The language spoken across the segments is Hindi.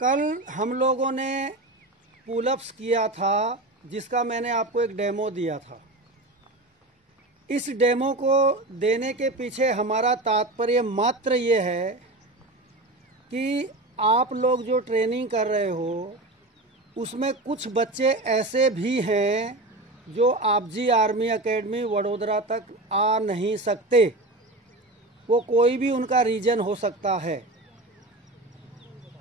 कल हम लोगों ने पुलअप्स किया था, जिसका मैंने आपको एक डेमो दिया था। इस डेमो को देने के पीछे हमारा तात्पर्य मात्र ये है कि आप लोग जो ट्रेनिंग कर रहे हो उसमें कुछ बच्चे ऐसे भी हैं जो आपजी आर्मी एकेडमी वडोदरा तक आ नहीं सकते। वो कोई भी उनका रीजन हो सकता है।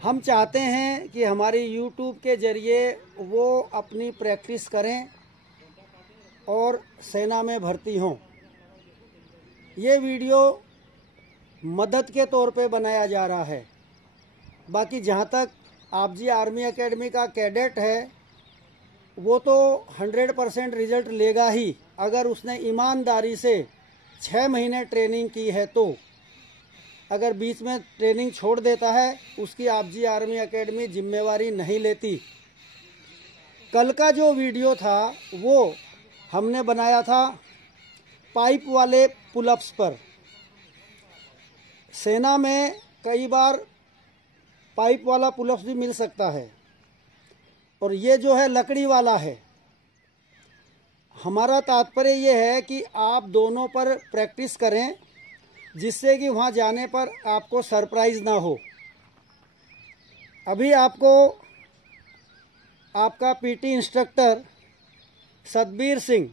हम चाहते हैं कि हमारी यूट्यूब के ज़रिए वो अपनी प्रैक्टिस करें और सेना में भर्ती हों। ये वीडियो मदद के तौर पे बनाया जा रहा है। बाकी जहाँ तक आपजी आर्मी एकेडमी का कैडेट है वो तो 100% रिजल्ट लेगा ही, अगर उसने ईमानदारी से 6 महीने ट्रेनिंग की है तो। अगर बीच में ट्रेनिंग छोड़ देता है उसकी आपजी आर्मी एकेडमी जिम्मेवारी नहीं लेती। कल का जो वीडियो था वो हमने बनाया था पाइप वाले पुलअप्स पर। सेना में कई बार पाइप वाला पुलअप्स भी मिल सकता है और ये जो है लकड़ी वाला है। हमारा तात्पर्य ये है कि आप दोनों पर प्रैक्टिस करें, जिससे कि वहाँ जाने पर आपको सरप्राइज़ ना हो। अभी आपको आपका पीटी इंस्ट्रक्टर सतबीर सिंह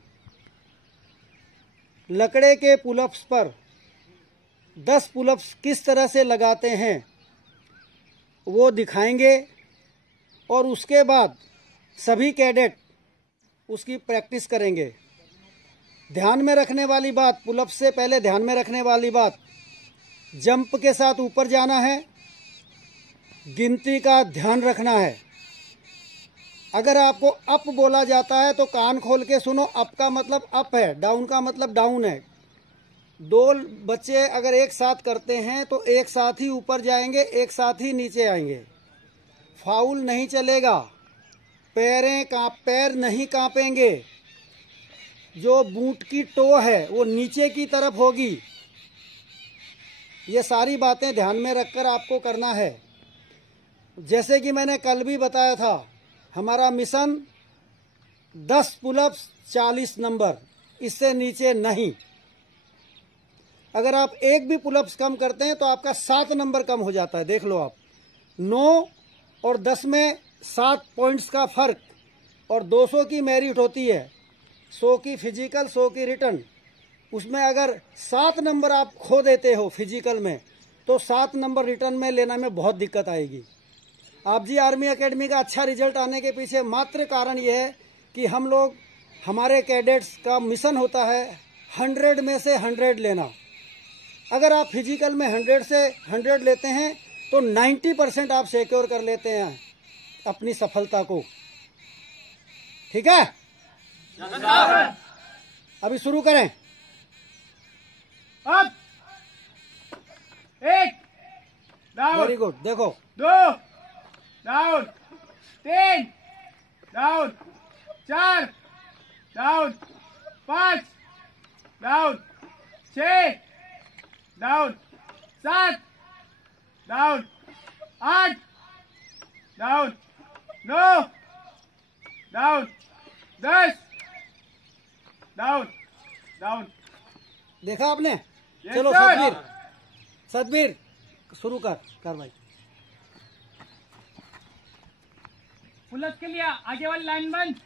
लकड़े के पुलअप्स पर 10 पुलअप्स किस तरह से लगाते हैं वो दिखाएंगे और उसके बाद सभी कैडेट उसकी प्रैक्टिस करेंगे। ध्यान में रखने वाली बात, पुलअप से पहले ध्यान में रखने वाली बात, जंप के साथ ऊपर जाना है, गिनती का ध्यान रखना है। अगर आपको अप बोला जाता है तो कान खोल के सुनो। अप का मतलब अप है, डाउन का मतलब डाउन है। 2 बच्चे अगर एक साथ करते हैं तो एक साथ ही ऊपर जाएंगे, एक साथ ही नीचे आएंगे। फाउल नहीं चलेगा, पैर नहीं कांपेंगे। जो बूट की टो है वो नीचे की तरफ होगी। ये सारी बातें ध्यान में रखकर आपको करना है। जैसे कि मैंने कल भी बताया था, हमारा मिशन 10 पुलअप्स 40 नंबर, इससे नीचे नहीं। अगर आप एक भी पुलअप्स कम करते हैं तो आपका 7 नंबर कम हो जाता है। देख लो आप, 9 और 10 में 7 पॉइंट्स का फर्क, और 200 की मेरिट होती है, 100 की फिजिकल, 100 की रिटर्न। उसमें अगर 7 नंबर आप खो देते हो फिजिकल में तो 7 नंबर रिटर्न में लेना में बहुत दिक्कत आएगी। आपजी आर्मी एकेडमी का अच्छा रिजल्ट आने के पीछे मात्र कारण यह है कि हम लोग, हमारे कैडेट्स का मिशन होता है 100 में से 100 लेना। अगर आप फिजिकल में 100 से 100 लेते हैं तो 90% आप सिक्योर कर लेते हैं अपनी सफलता को। ठीक है, अभी शुरू करें। अब 1 डाउन, वेरी गुड। देखो, 2 down, 3 down, 4 down, 5 down, 6 down, 7 down, 8 down, 9 down, 10 down down. देखा आपने? Yes, चलो sir. सतबीर शुरू कर भाई। पुलअप के लिए आगे वाली लाइन बंद।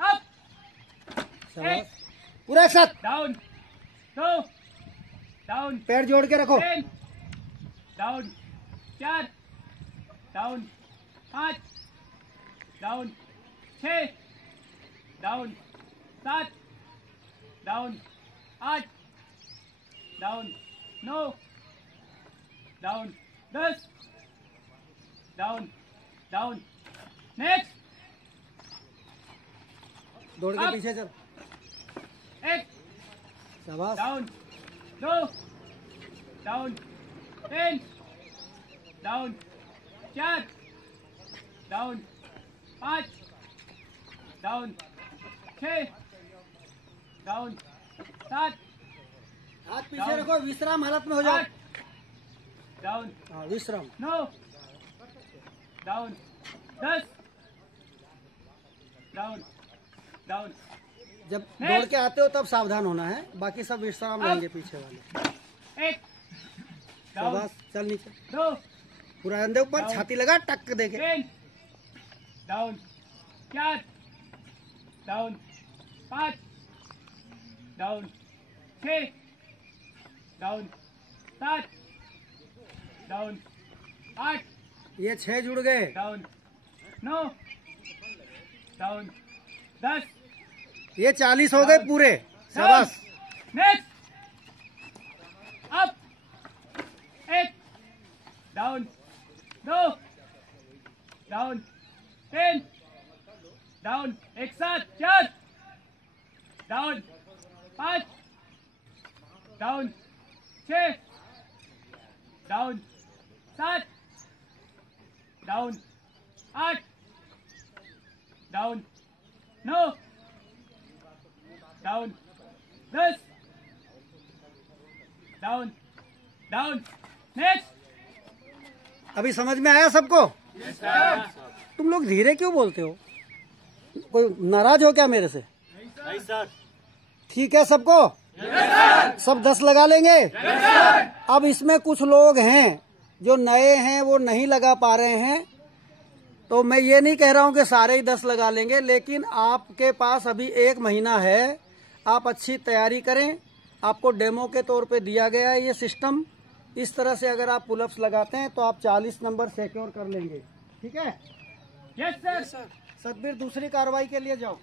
अप, शाबाश, पूरा एक साथ। डाउन, 2 डाउन, पैर जोड़ के रखो। 3 down, 4 down, 5 down, 6 down, 7 down, 8 down, 9 down, 10 down down. Next, दौड़ के Up. पीछे चल। 1 शाबाश, down, 2 down, 3 down, 4 down, 5 down, 6 down, 7 हाथ पीछे रखो, विश्राम हालत में हो जाओ। 8 डाउन, हाँ, विश्राम। 9 डाउन 10 डाउन डाउन जब दौड़ के आते हो तब सावधान होना है, बाकी सब विश्राम लेंगे पीछे वाले। 1 डाउन शाबाश, चल नीचे 2 पूरा अंदर ऊपर, डाउन। छाती लगा टक दे के। 3 down 4 down 5 down 6 down 7 down 8 ये 6 जुड़ गए। डाउन 9 डाउन 10 ये 40 हो गए पूरे। शाबाश, next up 1 down 2 down 10 down एक साथ 4 down 5 down 6 down 7 down 8 down 9 down 10 down down next. अभी समझ में आया सबको? तुम लोग धीरे क्यों बोलते हो? कोई नाराज हो क्या मेरे से? नहीं सर। ठीक है सबको? सब 10 लगा लेंगे? अब इसमें कुछ लोग हैं जो नए हैं, वो नहीं लगा पा रहे हैं, तो मैं ये नहीं कह रहा हूं कि सारे ही 10 लगा लेंगे, लेकिन आपके पास अभी 1 महीना है, आप अच्छी तैयारी करें। आपको डेमो के तौर पे दिया गया है ये सिस्टम। इस तरह से अगर आप पुलअप्स लगाते हैं तो आप 40 नंबर सिक्योर कर लेंगे। ठीक है? Yes sir. सतबीर, दूसरी कार्रवाई के लिए जाओ।